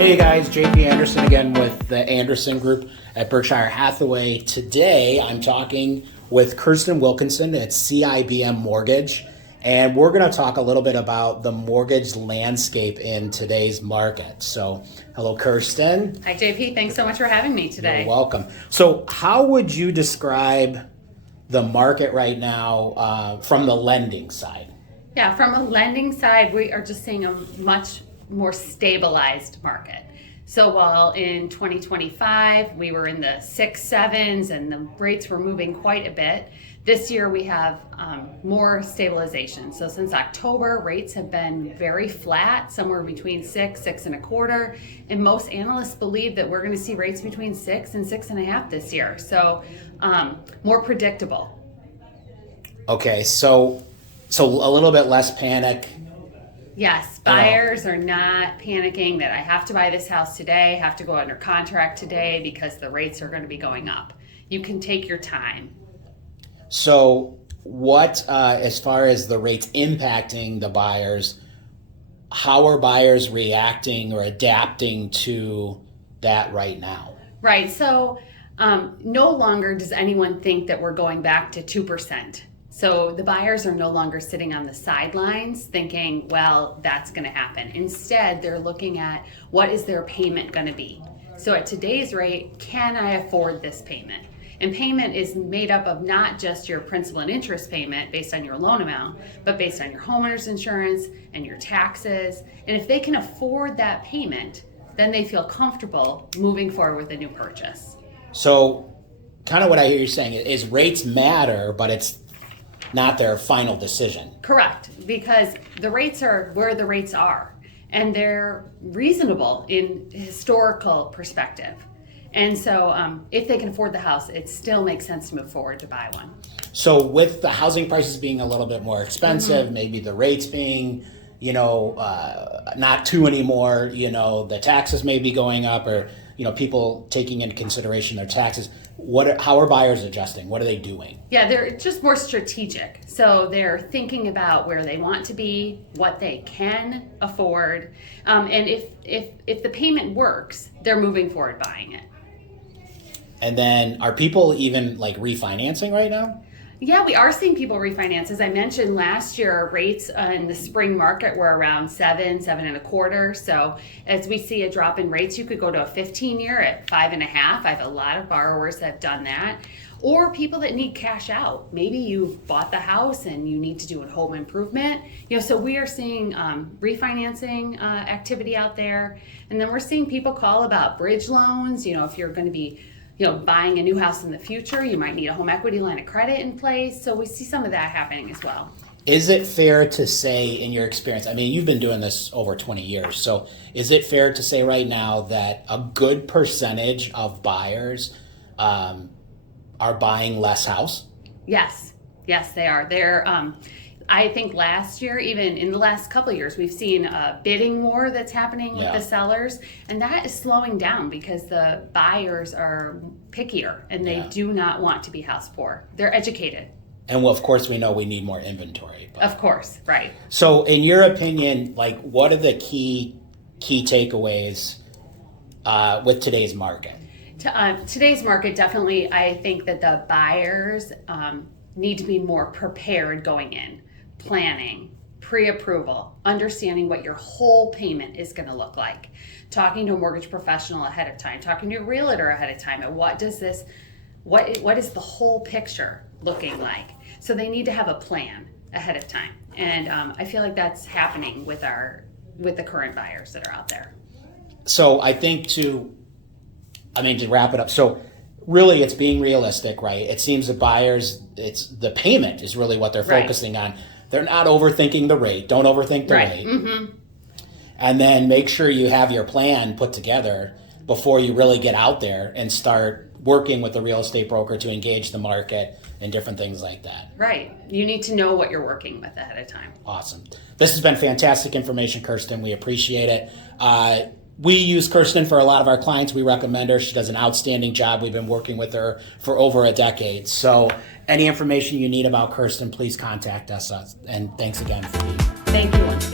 Hey guys, JP Anderson again with the Anderson Group at Berkshire Hathaway. Today I'm talking with Kirstan Wilkison at CIBM Mortgage, and we're going to talk a little bit about the mortgage landscape in today's market. So, hello Kirstan. Hi JP, thanks so much for having me today. You're welcome. So, how would you describe the market right now from the lending side? Yeah, from a lending side, we are just seeing a much more stabilized market. So while in 2025 we were in the 6, 7s and the rates were moving quite a bit, this year we have more stabilization. So since October, rates have been very flat, somewhere between 6, 6.25, and most analysts believe that we're going to see rates between 6 and 6.5 this year. So more predictable. Okay, so a little bit less panic. Yes, buyers are not panicking that I have to buy this house today, have to go under contract today because the rates are going to be going up. You can take your time. So what, as far as the rates impacting the buyers, how are buyers reacting or adapting to that right now? Right, so no longer does anyone think that we're going back to 2%. So the buyers are no longer sitting on the sidelines thinking, well, that's going to happen. Instead, they're looking at what is their payment going to be. So at today's rate, can I afford this payment? And payment is made up of not just your principal and interest payment based on your loan amount, but based on your homeowner's insurance and your taxes. And if they can afford that payment, then they feel comfortable moving forward with a new purchase. So kind of what I hear you saying is rates matter, but it's not their final decision. Correct, because the rates are where the rates are, and they're reasonable in historical perspective. And so if they can afford the house, it still makes sense to move forward to buy one. So with the housing prices being a little bit more expensive, maybe the rates being, not two anymore, the taxes may be going up, or, people taking into consideration their taxes. How are buyers adjusting? What are they doing? Yeah, they're just more strategic. So they're thinking about where they want to be, what they can afford, and if the payment works, they're moving forward buying it. And then are people even refinancing right now? Yeah, we are seeing people refinance. As I mentioned last year, rates in the spring market were around 7, 7.25. So as we see a drop in rates, you could go to a 15-year at 5.5. I have a lot of borrowers that have done that. Or people that need cash out. Maybe you've bought the house and you need to do a home improvement. So we are seeing refinancing activity out there. And then we're seeing people call about bridge loans. If you're going to be buying a new house in the future, you might need a home equity line of credit in place. So we see some of that happening as well. Is it fair to say, in your experience, you've been doing this over 20 years, so is it fair to say right now that a good percentage of buyers are buying less house? Yes, they are. I think last year, even in the last couple of years, we've seen a bidding war that's happening with the sellers, and that is slowing down because the buyers are pickier and they do not want to be house poor. They're educated. And of course, we know we need more inventory. Of course, right. So in your opinion, what are the key takeaways with today's market? Today's market, definitely, I think that the buyers need to be more prepared going in. Planning, pre-approval, understanding what your whole payment is going to look like, talking to a mortgage professional ahead of time, talking to a realtor ahead of time, and what is the whole picture looking like? So they need to have a plan ahead of time, and I feel like that's happening with the current buyers that are out there. So I think to wrap it up, so really it's being realistic, right? It seems the buyers, it's the payment is really what they're focusing on. They're not overthinking the rate. Don't overthink the rate. Mm-hmm. And then make sure you have your plan put together before you really get out there and start working with the real estate broker to engage the market and different things like that. Right. You need to know what you're working with ahead of time. Awesome. This has been fantastic information, Kirstan. We appreciate it. We use Kirstan for a lot of our clients. We recommend her. She does an outstanding job. We've been working with her for over a decade. So any information you need about Kirstan, please contact us. And thanks again for being here. Thank you.